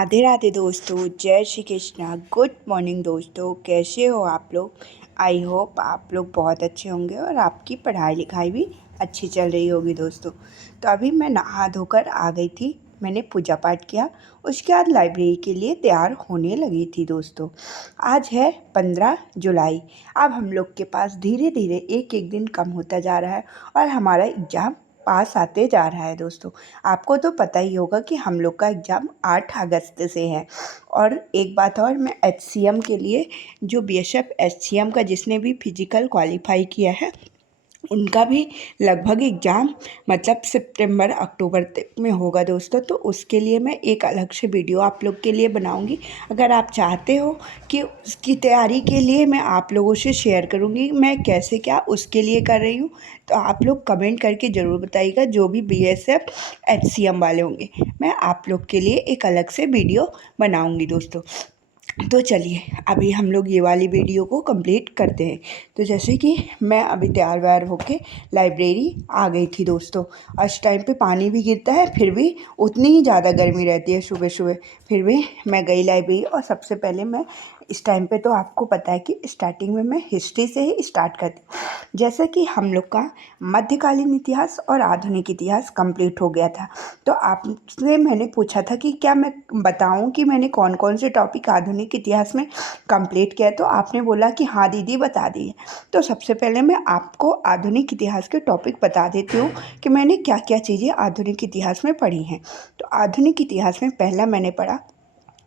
राधे राधे दोस्तों, जय Shri Krishna. Good morning दोस्तों, कैसे हो आप लोग। आई होप आप लोग बहुत अच्छे होंगे और आपकी पढ़ाई लिखाई भी अच्छी चल रही होगी दोस्तों। तो अभी मैं नहा धोकर आ गई थी, मैंने पूजा पाठ किया, उसके बाद लाइब्रेरी के लिए तैयार होने लगी थी दोस्तों। आज है 15 जुलाई। अब हम लोग के पास धीरे धीरे एक एक दिन कम होता जा रहा है और हमारा एग्ज़ाम पास आते जा रहा है दोस्तों। आपको तो पता ही होगा कि हम लोग का एग्ज़ाम 8 अगस्त से है। और एक बात और, मैं एचसीएम के लिए, जो बीएसएफ एचसीएम का जिसने भी फिजिकल क्वालिफाई किया है उनका भी लगभग एग्ज़ाम मतलब सितंबर अक्टूबर तक में होगा दोस्तों। तो उसके लिए मैं एक अलग से वीडियो आप लोग के लिए बनाऊंगी। अगर आप चाहते हो कि उसकी तैयारी के लिए मैं आप लोगों से शेयर करूंगी मैं कैसे क्या उसके लिए कर रही हूँ, तो आप लोग कमेंट करके ज़रूर बताइएगा। जो भी बीएसएफ एचसीएम वाले होंगे मैं आप लोग के लिए एक अलग से वीडियो बनाऊंगी दोस्तों। तो चलिए अभी हम लोग ये वाली वीडियो को कंप्लीट करते हैं। तो जैसे कि मैं अभी तैयार व्यार होके लाइब्रेरी आ गई थी दोस्तों। आज टाइम पे पानी भी गिरता है, फिर भी उतनी ही ज़्यादा गर्मी रहती है सुबह सुबह। फिर भी मैं गई लाइब्रेरी और सबसे पहले मैं इस टाइम पे तो आपको पता है कि स्टार्टिंग में मैं हिस्ट्री से ही स्टार्ट करती हूँ। जैसे कि हम लोग का मध्यकालीन इतिहास और आधुनिक इतिहास कंप्लीट हो गया था। तो आपसे मैंने पूछा था कि क्या मैं बताऊं कि मैंने कौन कौन से टॉपिक आधुनिक इतिहास में कंप्लीट किया, तो आपने बोला कि हाँ दीदी बता दिए। तो सबसे पहले मैं आपको आधुनिक इतिहास के टॉपिक बता देती हूँ कि मैंने क्या क्या चीज़ें आधुनिक इतिहास में पढ़ी हैं। तो आधुनिक इतिहास में पहला मैंने पढ़ा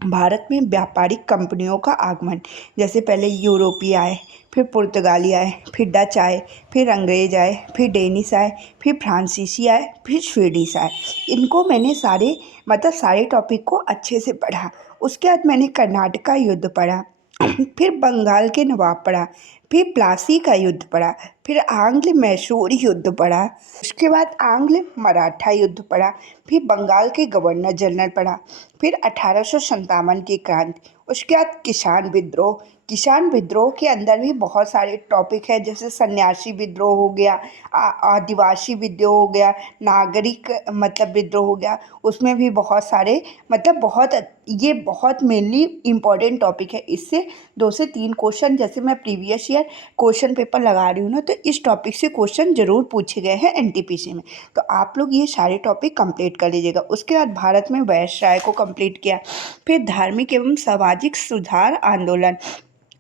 भारत में व्यापारिक कंपनियों का आगमन। जैसे पहले यूरोपीय आए, फिर पुर्तगाली आए, फिर डच आए, फिर अंग्रेज आए, फिर डेनिश आए, फिर फ्रांसीसी आए, फिर स्वीडिश आए। इनको मैंने सारे टॉपिक को अच्छे से पढ़ा। उसके बाद मैंने कर्नाटक का युद्ध पढ़ा, फिर बंगाल के नवाब पढ़ा, फिर प्लासी का युद्ध पढ़ा, फिर आंग्ल मैसूर युद्ध पढ़ा, उसके बाद आंग्ल मराठा युद्ध पढ़ा, फिर बंगाल के गवर्नर जनरल पढ़ा, फिर 1857 की क्रांति, उसके बाद किसान विद्रोह के अंदर भी बहुत सारे टॉपिक है। जैसे सन्यासी विद्रोह हो गया, आदिवासी विद्रोह हो गया, नागरिक मतलब विद्रोह हो गया, उसमें भी बहुत सारे ये बहुत मेनली इम्पॉर्टेंट टॉपिक है। इससे 2 से 3 क्वेश्चन, जैसे मैं प्रीवियस ईयर क्वेश्चन पेपर लगा रही हूँ ना, तो इस टॉपिक से क्वेश्चन जरूर पूछे गए हैं एनटीपीसी में। तो आप लोग ये सारे टॉपिक कंप्लीट कर लीजिएगा। उसके बाद भारत में वायसराय को कंप्लीट किया, फिर धार्मिक एवं सामाजिक सुधार आंदोलन,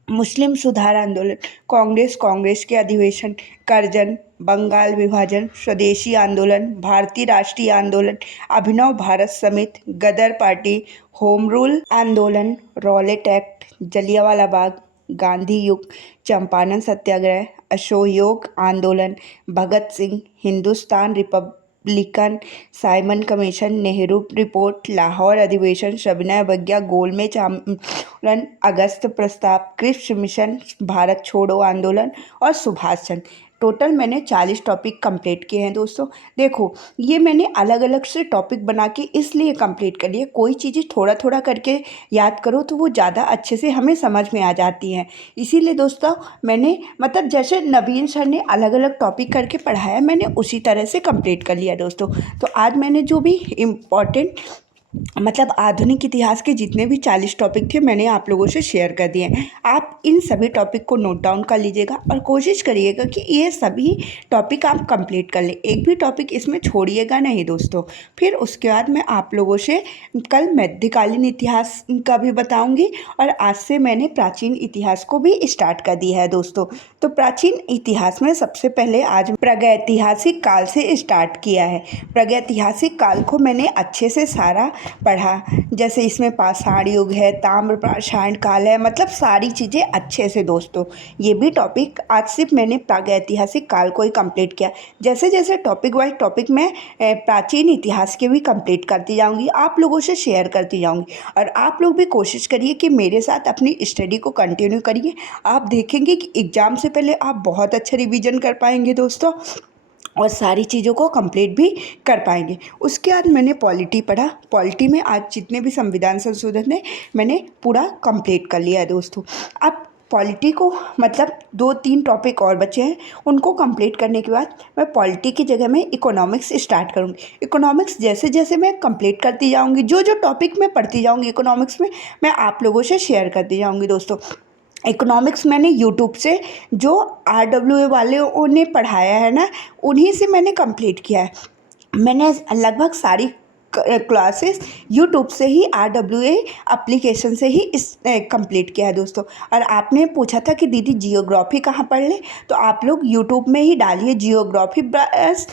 मुस्लिम सुधार आंदोलन, कांग्रेस के अधिवेशन, करजन, बंगाल विभाजन, स्वदेशी आंदोलन, भारतीय राष्ट्रीय आंदोलन, Abhinav Bharat Samiti, Ghadar party, home rule आंदोलन, रॉलेट एक्ट, जलियांवाला बाग, गांधी युग, चंपारण सत्याग्रह, असहयोग आंदोलन, Bhagat Singh, Hindustan Republican, Simon commission, Nehru report, Lahore अधिवेशन, सविनय अवज्ञा, गोलमेज आंदोलन, अगस्त प्रस्ताव, क्रिप्स मिशन, भारत छोड़ो आंदोलन और सुभाष चंद्र। टोटल मैंने 40 टॉपिक कंप्लीट किए हैं दोस्तों। देखो, ये मैंने अलग अलग से टॉपिक बना के इसलिए कंप्लीट कर लिए, कोई चीज़ें थोड़ा थोड़ा करके याद करो तो वो ज़्यादा अच्छे से हमें समझ में आ जाती हैं। इसीलिए दोस्तों मैंने मतलब जैसे नवीन सर ने अलग अलग टॉपिक करके पढ़ाया, मैंने उसी तरह से कंप्लीट कर लिया दोस्तों। तो आज मैंने जो भी इम्पॉर्टेंट मतलब आधुनिक इतिहास के जितने भी 40 टॉपिक थे मैंने आप लोगों से शेयर कर दिए हैं। आप इन सभी टॉपिक को नोट डाउन कर लीजिएगा और कोशिश करिएगा कि ये सभी टॉपिक आप कंप्लीट कर लें, एक भी टॉपिक इसमें छोड़िएगा नहीं दोस्तों। फिर उसके बाद मैं आप लोगों से कल मध्यकालीन इतिहास का भी बताऊंगी और आज से मैंने प्राचीन इतिहास को भी स्टार्ट कर दिया है दोस्तों। तो प्राचीन इतिहास में सबसे पहले आज प्रागैतिहासिक काल से स्टार्ट किया है। प्रागैतिहासिक काल को मैंने अच्छे से सारा पढ़ा। जैसे इसमें पाषाण युग है, ताम्र पाषाण काल है, मतलब सारी चीज़ें अच्छे से दोस्तों। ये भी टॉपिक आज सिर्फ मैंने प्रागैतिहासिक काल को ही कंप्लीट किया। जैसे जैसे टॉपिक वाइज टॉपिक मैं प्राचीन इतिहास के भी कंप्लीट करती जाऊंगी, आप लोगों से शेयर करती जाऊंगी। और आप लोग भी कोशिश करिए कि मेरे साथ अपनी स्टडी को कंटिन्यू करिए। आप देखेंगे कि एग्ज़ाम से पहले आप बहुत अच्छा रिवीजन कर पाएंगे दोस्तों और सारी चीज़ों को कंप्लीट भी कर पाएंगे। उसके बाद मैंने पॉलिटी पढ़ा। पॉलिटी में आज जितने भी संविधान संशोधन है मैंने पूरा कंप्लीट कर लिया है दोस्तों। अब पॉलिटी को मतलब 2-3 टॉपिक और बचे हैं, उनको कंप्लीट करने के बाद मैं पॉलिटी की जगह में इकोनॉमिक्स स्टार्ट करूँगी। इकोनॉमिक्स जैसे जैसे मैं कंप्लीट करती जाऊँगी, जो जो टॉपिक मैं पढ़ती जाऊँगी इकोनॉमिक्स में, मैं आप लोगों से शेयर करती जाऊँगी दोस्तों। इकोनॉमिक्स मैंने यूट्यूब से जो RWA वालों ने पढ़ाया है ना, उन्हीं से मैंने कंप्लीट किया है। मैंने लगभग सारी क्लासेस यूट्यूब से ही RWA एप्लीकेशन से ही इस कंप्लीट किया है दोस्तों। और आपने पूछा था कि दीदी जियोग्राफी कहाँ पढ़ लें, तो आप लोग यूट्यूब में ही डालिए जियोग्राफी बस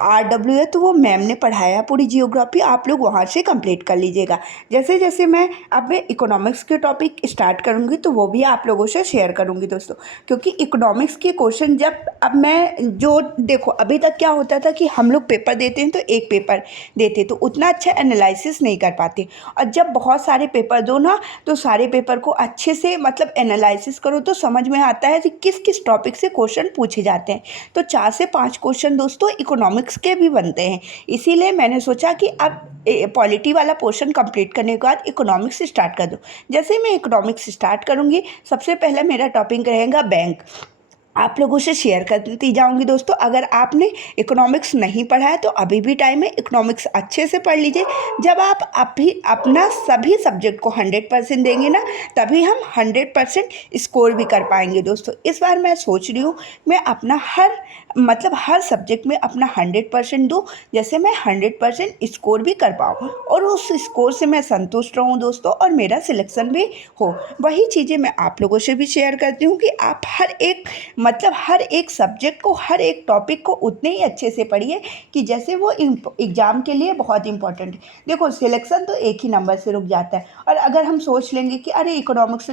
RWA, तो वो मैम ने पढ़ाया पूरी जियोग्राफी, आप लोग वहाँ से कंप्लीट कर लीजिएगा। जैसे जैसे मैं अब इकोनॉमिक्स के टॉपिक स्टार्ट करूँगी तो वो भी आप लोगों से शेयर करूँगी दोस्तों, क्योंकि इकोनॉमिक्स के क्वेश्चन जब अब मैं जो देखो अभी तक क्या होता था कि हम लोग पेपर देते हैं तो एक पेपर देते तो उतना अच्छा एनालिसिस नहीं कर पाते, और जब बहुत सारे पेपर दो ना तो सारे पेपर को अच्छे से मतलब एनालिसिस करो तो समझ में आता है कि किस किस टॉपिक से क्वेश्चन पूछे जाते हैं। तो 4 से 5 क्वेश्चन दोस्तों इकोनॉमिक्स के भी बनते हैं, इसीलिए मैंने सोचा कि अब पॉलिटी वाला पोर्शन कंप्लीट करने के बाद इकोनॉमिक्स स्टार्ट कर दूं। जैसे मैं इकोनॉमिक्स स्टार्ट करूंगी, सबसे पहले मेरा टॉपिक रहेगा बैंक। आप लोगों से शेयर करती जाऊंगी दोस्तों। अगर आपने इकोनॉमिक्स नहीं पढ़ा है तो अभी भी टाइम है, इकोनॉमिक्स अच्छे से पढ़ लीजिए। जब आप अभी अपना सभी सब्जेक्ट को 100% देंगे ना, तभी हम 100% स्कोर भी कर पाएंगे दोस्तों। इस बार मैं सोच रही हूँ मैं अपना हर सब्जेक्ट में अपना 100% दूँ, जैसे मैं 100% स्कोर भी कर पाऊँ और उस स्कोर से मैं संतुष्ट रहूँ दोस्तों, और मेरा सिलेक्शन भी हो। वही चीज़ें मैं आप लोगों से भी शेयर करती हूँ कि आप हर एक सब्जेक्ट को, हर एक टॉपिक को उतने ही अच्छे से पढ़िए कि जैसे वो एग्ज़ाम के लिए बहुत इंपॉर्टेंट है। देखो सिलेक्शन तो एक ही नंबर से रुक जाता है, और अगर हम सोच लेंगे कि अरे इकोनॉमिक्स से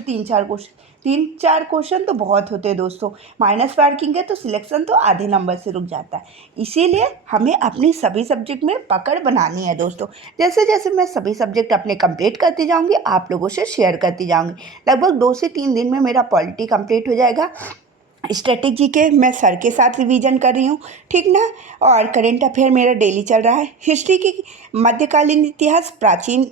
3-4 क्वेश्चन तो बहुत होते हैं दोस्तों, माइनस मार्किंग है तो सिलेक्शन तो आधे नंबर से रुक जाता है। इसीलिए हमें अपनी सभी सब्जेक्ट में पकड़ बनानी है दोस्तों। जैसे जैसे मैं सभी सब्जेक्ट अपने कंप्लीट करती जाऊँगी, आप लोगों से शेयर करती जाऊँगी। लगभग 2 से 3 दिन में मेरा पॉलिटी कंप्लीट हो जाएगा। स्ट्रेटेजी के मैं सर के साथ रिवीजन कर रही हूँ, ठीक ना। और करेंट अफेयर मेरा डेली चल रहा है। हिस्ट्री की मध्यकालीन इतिहास, प्राचीन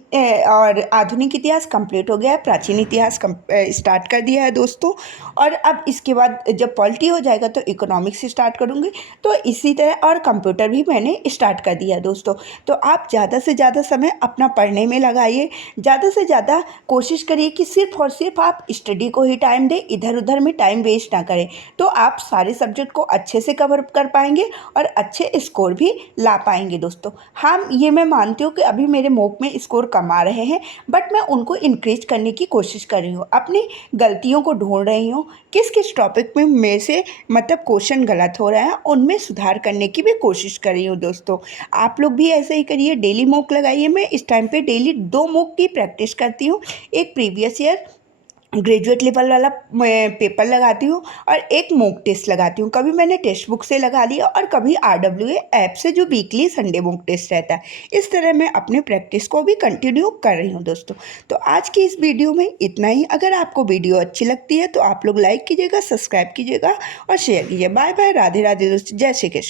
और आधुनिक इतिहास कंप्लीट हो गया है। प्राचीन इतिहास स्टार्ट कर दिया है दोस्तों। और अब इसके बाद जब पॉलिटी हो जाएगा तो इकोनॉमिक्स स्टार्ट करूँगी। तो इसी तरह और कंप्यूटर भी मैंने स्टार्ट कर दिया है दोस्तों। तो आप ज़्यादा से ज़्यादा समय अपना पढ़ने में लगाइए, ज़्यादा से ज़्यादा कोशिश करिए कि सिर्फ और सिर्फ आप स्टडी को ही टाइम दें, इधर उधर में टाइम वेस्ट ना करें। तो आप सारे सब्जेक्ट को अच्छे से कवर कर पाएंगे और अच्छे स्कोर भी ला पाएंगे दोस्तों। हाँ, ये मैं मानती हूँ कि अभी मेरे मॉक में स्कोर कम आ रहे हैं, बट मैं उनको इंक्रीज करने की कोशिश कर रही हूँ। अपनी गलतियों को ढूंढ रही हूँ, किस किस टॉपिक में मेरे से मतलब क्वेश्चन गलत हो रहा है, उनमें सुधार करने की भी कोशिश कर रही हूँ दोस्तों। आप लोग भी ऐसे ही करिए, डेली मॉक लगाइए। मैं इस टाइम पे डेली 2 मॉक की प्रैक्टिस करती हूँ। एक प्रीवियस ईयर ग्रेजुएट लेवल वाला मैं पेपर लगाती हूँ और एक मॉक टेस्ट लगाती हूँ। कभी मैंने टेक्स्ट बुक से लगा लिया और कभी RWA ऐप से, जो वीकली संडे मॉक टेस्ट रहता है। इस तरह मैं अपने प्रैक्टिस को भी कंटिन्यू कर रही हूँ दोस्तों। तो आज की इस वीडियो में इतना ही। अगर आपको वीडियो अच्छी लगती है तो आप लोग लाइक कीजिएगा, सब्सक्राइब कीजिएगा और शेयर कीजिए। बाय बाय, राधे राधे दोस्तों, जय श्री कृष्ण।